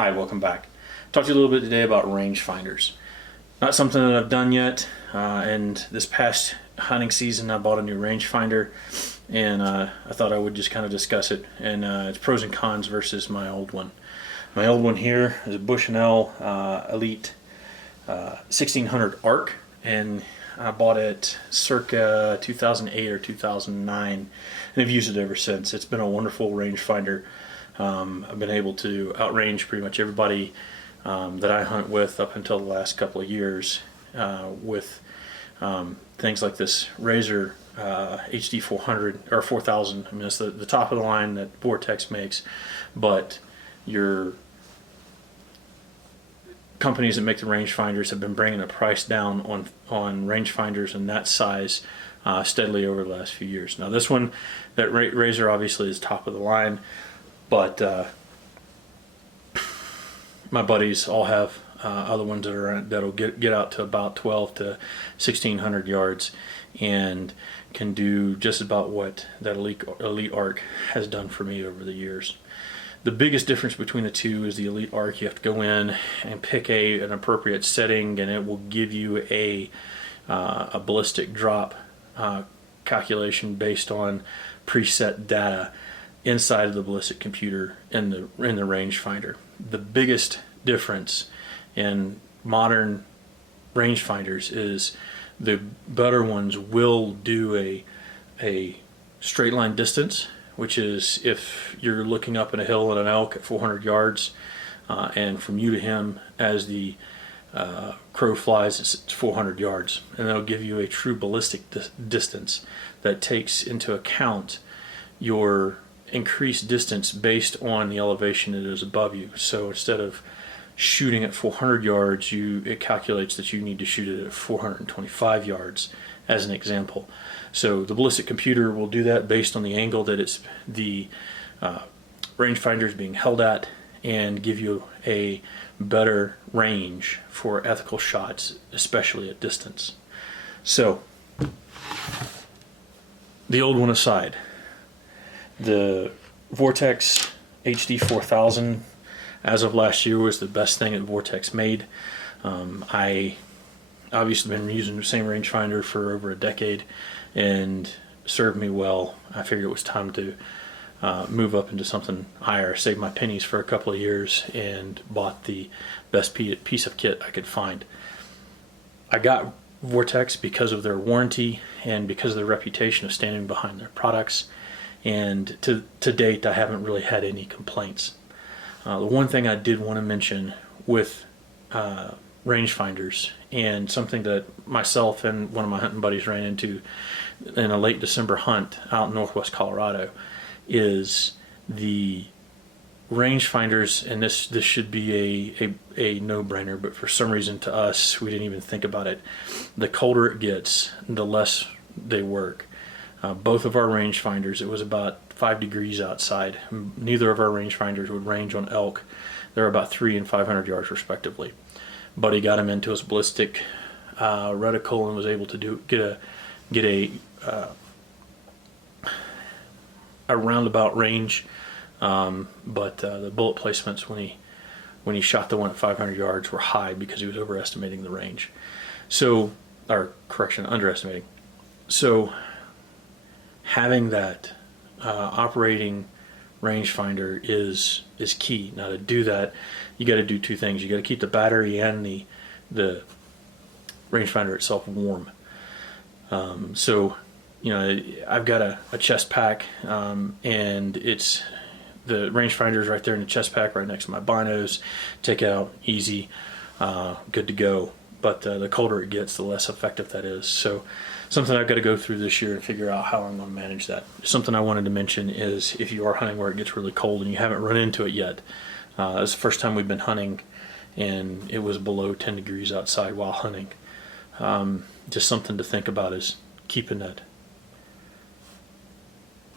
Hi, welcome back. Talk to you a little bit today about rangefinders. Not something that I've done yet, and this past hunting season I bought a new rangefinder, and I thought I would just kind of discuss it and its pros and cons versus my old one. My old one here is a Bushnell Elite 1600 ARC, and I bought it circa 2008 or 2009, and I've used it ever since. It's been a wonderful rangefinder. I've been able to outrange pretty much everybody that I hunt with up until the last couple of years with things like this Razor HD 400 or 4000. I mean, it's the top of the line that Vortex makes, but your companies that make the rangefinders have been bringing the price down on rangefinders in that size steadily over the last few years. Now this one, that Razor obviously is top of the line, but my buddies all have other ones that'll get out to about 12 to 1600 yards and can do just about what that Elite ARC has done for me over the years. The biggest difference between the two is the Elite ARC. You have to go in and pick an appropriate setting, and it will give you a ballistic drop calculation based on preset data inside of the ballistic computer in the rangefinder. The biggest difference in modern rangefinders is the better ones will do a straight line distance, which is if you're looking up in a hill at an elk at 400 yards and from you to him as the crow flies, it's 400 yards, and that'll give you a true ballistic distance that takes into account your increased distance based on the elevation that is above you. So instead of shooting at 400 yards, it calculates that you need to shoot it at 425 yards as an example. So the ballistic computer will do that based on the angle that the rangefinder is being held at, and give you a better range for ethical shots, especially at distance. So the old one aside, the Vortex HD 4000 as of last year was the best thing that Vortex made. I obviously been using the same rangefinder for over a decade and served me well. I figured it was time to move up into something higher, save my pennies for a couple of years, and bought the best piece of kit I could find. I got Vortex because of their warranty and because of their reputation of standing behind their products, and to date I haven't really had any complaints. The one thing I did want to mention with rangefinders, and something that myself and one of my hunting buddies ran into in a late December hunt out in northwest Colorado, is the rangefinders, and this should be a no-brainer, but for some reason to us we didn't even think about it. The colder it gets, the less they work. Both of our rangefinders, it was about 5 degrees outside. Neither of our rangefinders would range on elk. They're about 300 and 500 yards respectively. Buddy got him into his ballistic reticle and was able to get a roundabout range, but the bullet placements when he shot the one at 500 yards were high because he was overestimating the range. So, or correction, underestimating. So having that operating rangefinder is key. Now to do that, you got to do two things. You got to keep the battery and the rangefinder itself warm. So you know, I've got a chest pack, and it's the rangefinder is right there in the chest pack, right next to my binos. Take it out easy, good to go. But the colder it gets, the less effective that is. So something I've got to go through this year and figure out how I'm going to manage that. Something I wanted to mention is if you are hunting where it gets really cold and you haven't run into it yet, it's the first time we've been hunting and it was below 10 degrees outside while hunting. Just something to think about is keeping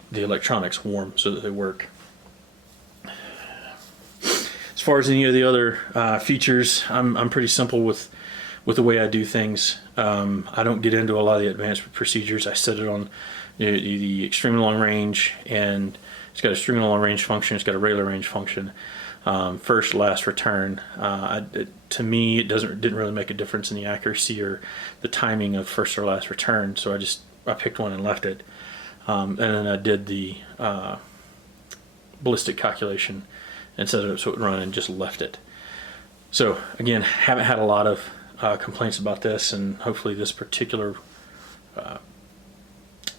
the electronics warm so that they work. As far as any of the other features, I'm pretty simple with the way I do things. I don't get into a lot of the advanced procedures. I set it on the extremely long range and It's got a string along range function. It's got a regular range function. First, last return. To me, it didn't really make a difference in the accuracy or the timing of first or last return. So I picked one and left it. And then I did the ballistic calculation and set it up so it would run and just left it. So again, haven't had a lot of complaints about this, and hopefully this particular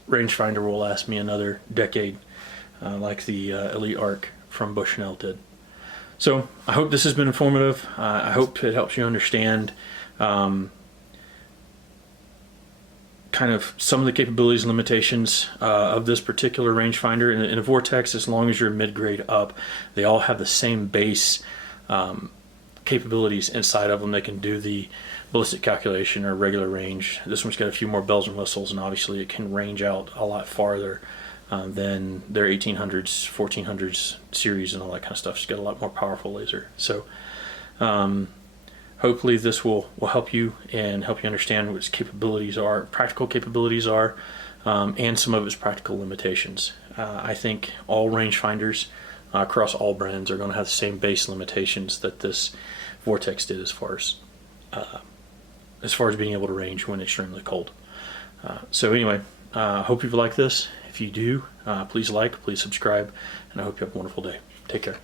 rangefinder will last me another decade, like the Elite Arc from Bushnell did. So I hope this has been informative. I hope it helps you understand kind of some of the capabilities and limitations of this particular rangefinder. In a Vortex, as long as you're mid-grade up, they all have the same base capabilities inside of them. They can do the ballistic calculation or regular range. This one's got a few more bells and whistles, and obviously it can range out a lot farther than their 1800s, 1400s series and all that kind of stuff. It's got a lot more powerful laser. So hopefully this will help you and help you understand what its capabilities are, practical capabilities are, and some of its practical limitations. I think all rangefinders across all brands are going to have the same base limitations that this Vortex did as far as being able to range when extremely cold. So anyway, hope you like this. If you do, please like, please subscribe, and I hope you have a wonderful day. Take care.